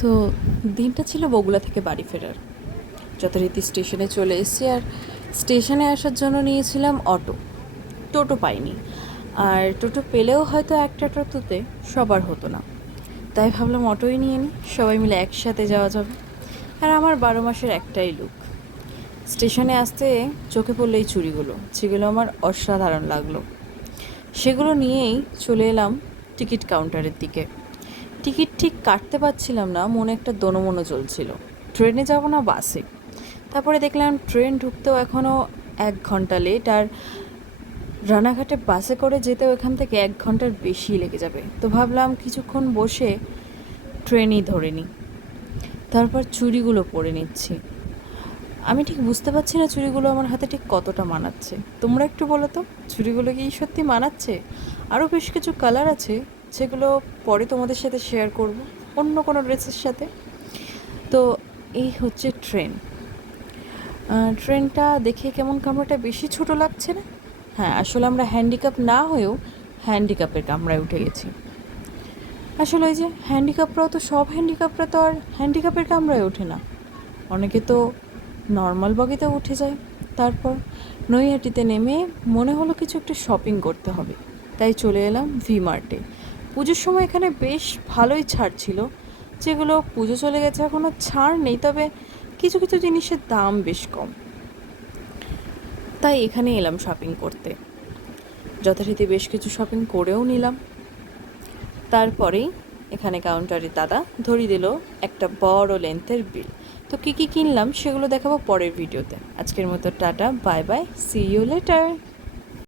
তো দিনটা ছিল বগুড়া থেকে বাড়ি ফেরার। যথারীতি স্টেশনে চলে এসেছি, আর স্টেশনে আসার জন্য নিয়েছিলাম অটো। টোটো পাইনি, আর টোটো পেলেও হয়তো একটা টোটোতে সবার হতো না, তাই ভাবলাম অটোই নিয়ে নিই, সবাই মিলে একসাথে যাওয়া যাবে। আর আমার 12 মাসের একটাই লুক। স্টেশনে আসতে চোখে পড়লো এই চুড়িগুলো, যেগুলো আমার অসাধারণ লাগলো। সেগুলো নিয়েই চলে এলাম টিকিট কাউন্টারের দিকে। টিকিট ঠিক কাটতে পারছিলাম না, মনে একটা দোনোমনো চলছিল, ট্রেনে যাব না বাসে। তারপরে দেখলাম ট্রেন ঢুকতেও এখনও 1 ঘন্টা লেট, আর রানাঘাটে বাসে করে যেতেও এখান থেকে 1 ঘন্টার বেশি লেগে যাবে। তো ভাবলাম কিছুক্ষণ বসে ট্রেনই ধরে নিই। তারপর চুড়িগুলো পরে নিচ্ছি। আমি ঠিক বুঝতে পারছি না চুড়িগুলো আমার হাতে ঠিক কতটা মানাচ্ছে। তোমরা একটু বলো তো, চুড়িগুলো কি সত্যি মানাচ্ছে? আরও বেশ কিছু কালার আছে, যেগুলো পরে তোমাদের সাথে শেয়ার করব অন্য কোনো ড্রেসের সাথে। তো এই হচ্ছে ট্রেন। ট্রেনটা দেখে কেমন কামরাটা বেশি ছোট লাগছে না? হ্যাঁ, আসলে আমরা হ্যান্ডিক্যাপ না হয়েও হ্যান্ডিক্যাপের কামরায় উঠে গেছি। আসলে ওই যে হ্যান্ডিক্যাপরাও তো, সব হ্যান্ডিক্যাপরা তো আর হ্যান্ডিক্যাপের কামরায় ওঠে না, অনেকে তো নর্মাল বগিতেও উঠে যায়। তারপর নৈহাটিতে নেমে মনে হলো কিছু একটা শপিং করতে হবে, তাই চলে এলাম ভি-মার্টে। পুজোর সময় এখানে বেশ ভালোই ছাড় ছিল, যেগুলো পুজো চলে গেছে এখনও ছাড় নেই, তবে কিছু কিছু জিনিসের দাম বেশ কম, তাই এখানে এলাম শপিং করতে। যথারীতি বেশ কিছু শপিং করেও নিলাম। তারপরেই এখানে কাউন্টারে দাদা ধরিয়ে দিল একটা বড় লেন্থের বিল। তো কী কী কিনলাম সেগুলো দেখাবো পরের ভিডিওতে। আজকের মতো tata, bye bye, see you letter.